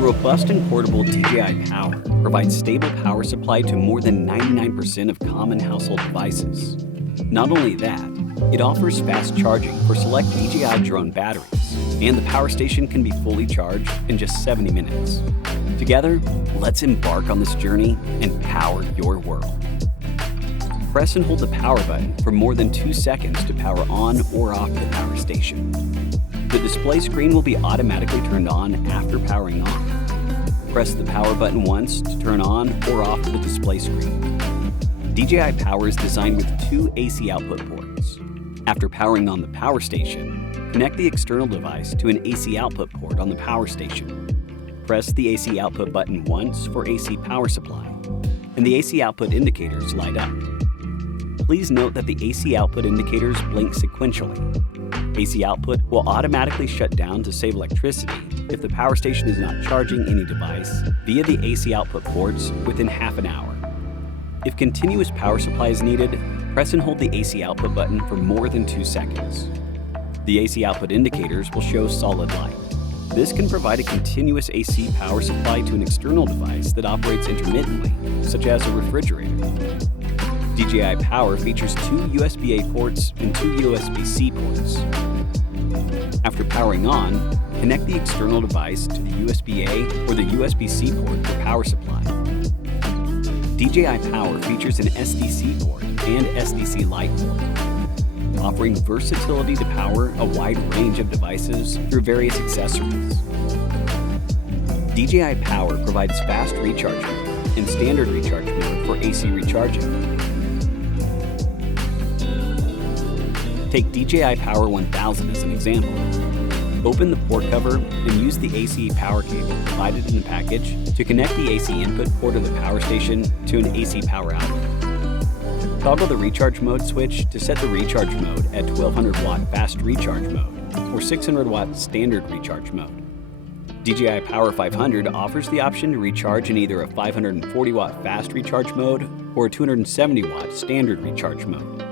robust and portable DJI Power provides stable power supply to more than 99% of common household devices. Not only that, it offers fast charging for select DJI drone batteries, and the power station can be fully charged in just 70 minutes. Together, let's embark on this journey and power your world. Press and hold the power button for more than 2 seconds to power on or off the power station. The display screen will be automatically turned on after powering on. Press the power button once to turn on or off the display screen. DJI Power is designed with 2 AC output ports. After powering on the power station, connect the external device to an AC output port on the power station. Press the AC output button once for AC power supply, and the AC output indicators light up. Please note that the AC output indicators blink sequentially. AC output will automatically shut down to save electricity if the power station is not charging any device via the AC output ports within half an hour. If continuous power supply is needed, press and hold the AC output button for more than 2 seconds. The AC output indicators will show solid light. This can provide a continuous AC power supply to an external device that operates intermittently, such as a refrigerator. DJI Power features 2 USB-A ports and 2 USB-C ports. After powering on, connect the external device to the USB-A or the USB-C port for power supply. DJI Power features an SDC port and SDC Lite port, offering versatility to power a wide range of devices through various accessories. DJI Power provides fast recharge mode and standard recharge mode for AC recharging. Take DJI Power 1000 as an example. Open the port cover and use the AC power cable provided in the package to connect the AC input port of the power station to an AC power outlet. Toggle the recharge mode switch to set the recharge mode at 1200 watt fast recharge mode or 600 watt standard recharge mode. DJI Power 500 offers the option to recharge in either a 540 watt fast recharge mode or a 270 watt standard recharge mode.